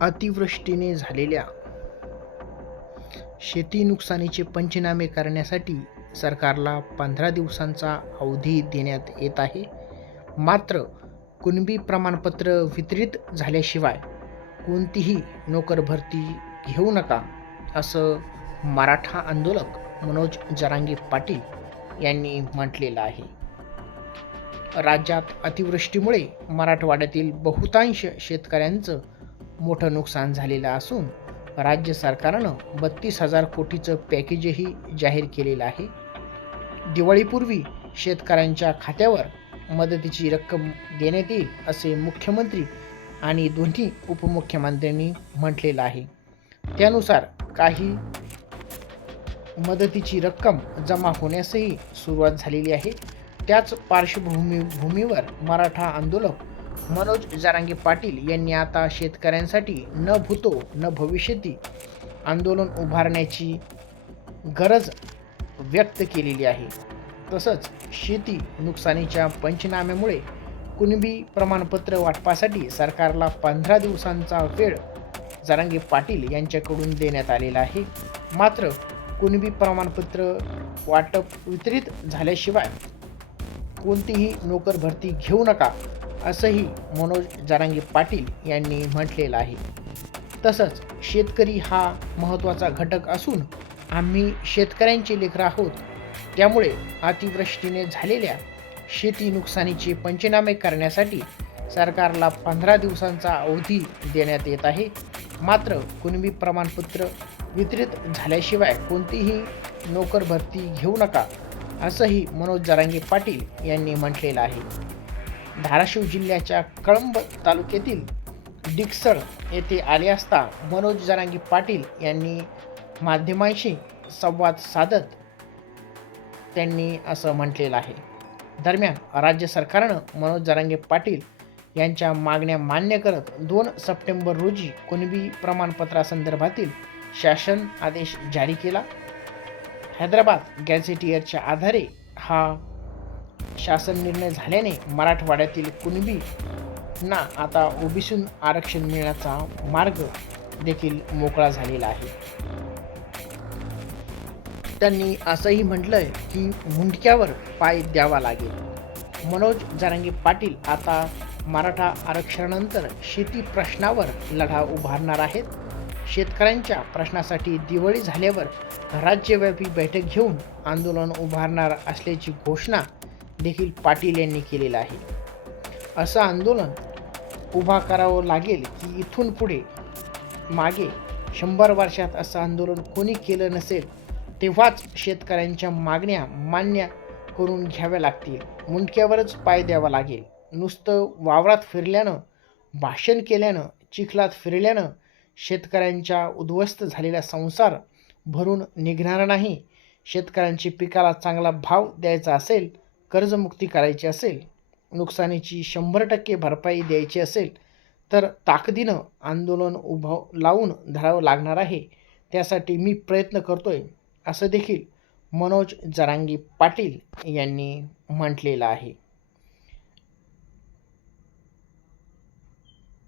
अतिवृष्टीने झालेल्या शेती नुकसानीचे पंचनामे करण्यासाठी सरकारला पंधरा दिवसांचा अवधी देण्यात येत आहे. मात्र कुणबी प्रमाणपत्र वितरित झाल्याशिवाय कोणतीही नोकर भरती घेऊ नका असं मराठा आंदोलक मनोज जरांगे पाटील यांनी म्हटलेलं आहे. राज्यात अतिवृष्टीमुळे मराठवाड्यातील बहुतांश शेतकऱ्यांचं मोठं नुकसान झालेलं असून राज्य सरकारनं बत्तीस हजार कोटीचं पॅकेजही जाहीर केलेलं आहे. दिवाळीपूर्वी शेतकऱ्यांच्या खात्यावर मदतीची रक्कम देण्यात येईल असे मुख्यमंत्री आणि दोन्ही उपमुख्यमंत्र्यांनी म्हटलेलं आहे. त्यानुसार काही मदतीची रक्कम जमा होण्यासही सुरुवात झालेली आहे. त्याच पार्श्वभूमी भूमीवर मराठा आंदोलक मनोज जारांगे पाटील यांनी आता शेतकऱ्यांसाठी न भूतो न भविष्यती आंदोलन उभारण्याची गरज व्यक्त केलेली आहे. तसंच शेती नुकसानीच्या पंचनाम्यामुळे कुणबी प्रमाणपत्र वाटपासाठी सरकारला पंधरा दिवसांचा वेळ जरांगे पाटील यांच्याकडून देण्यात आलेला आहे. मात्र कुणबी प्रमाणपत्र वाटप वितरित झाल्याशिवाय कोणतीही नोकर भरती घेऊ नका असंही मनोज जरांगे पाटील यांनी म्हटलेलं आहे. तसंच शेतकरी हा महत्त्वाचा घटक असून आम्ही शेतकऱ्यांचे लेकर आहोत. त्यामुळे अतिवृष्टीने झालेल्या शेती नुकसानीचे पंचनामे करण्यासाठी सरकारला पंधरा दिवसांचा अवधी देण्यात येत आहे. मात्र कुणबी प्रमाणपत्र वितरित झाल्याशिवाय कोणतीही नोकर भरती घेऊ नका असंही मनोज जरांगे पाटील यांनी म्हटलेलं आहे. धाराशिव जिल्ह्याच्या कळंब तालुक्यातील डिकसळ येथे आले असता मनोज जरांगी पाटील यांनी माध्यमांशी संवाद साधत त्यांनी असं म्हटलेलं आहे. दरम्यान राज्य सरकारनं मनोज जरांगे पाटील यांच्या मागण्या मान्य करत दोन सप्टेंबर रोजी कुणबी प्रमाणपत्रासंदर्भातील शासन आदेश जारी केला. हैदराबाद गॅझेटियरच्या आधारे हा शासन निर्णय झाल्याने मराठवाड्यातील कुणबींना आता ओबीसीतून आरक्षण मिळण्याचा मार्ग देखील मोकळा झालेला आहे. त्यांनी असंही म्हटलंय की मुंडक्यावर पाय द्यावा लागेल. मनोज जारांगी पाटील आता मराठा आरक्षणानंतर शेती प्रश्नावर लढा उभारणार आहेत. शेतकऱ्यांच्या प्रश्नासाठी दिवाळी झाल्यावर राज्यव्यापी बैठक घेऊन आंदोलन उभारणार असल्याची घोषणा देखील पाटील यांनी केलेलं आहे. असं आंदोलन उभा करावं लागेल की इथून पुढे मागे शंभर वर्षात असं आंदोलन कोणी केलं नसेल तेव्हाच शेतकऱ्यांच्या मागण्या मान्य करून घ्याव्या लागतील. मुंडक्यावरच पाय द्यावा लागेल. नुसतं वावरात फिरल्यानं भाषण केल्यानं चिखलात फिरल्यानं शेतकऱ्यांच्या उद्ध्वस्त झालेला संसार भरून निघणार नाही. शेतकऱ्यांची पिकाला चांगला भाव द्यायचा असेल कर्जमुक्ती करायची असेल नुकसानीची शंभर टक्के भरपाई द्यायची असेल तर ताकदीनं आंदोलन उभं लावून धरावं लागणार आहे. त्यासाठी मी प्रयत्न करतोय असं देखील मनोज जरांगी पाटील यांनी म्हटलेलं आहे.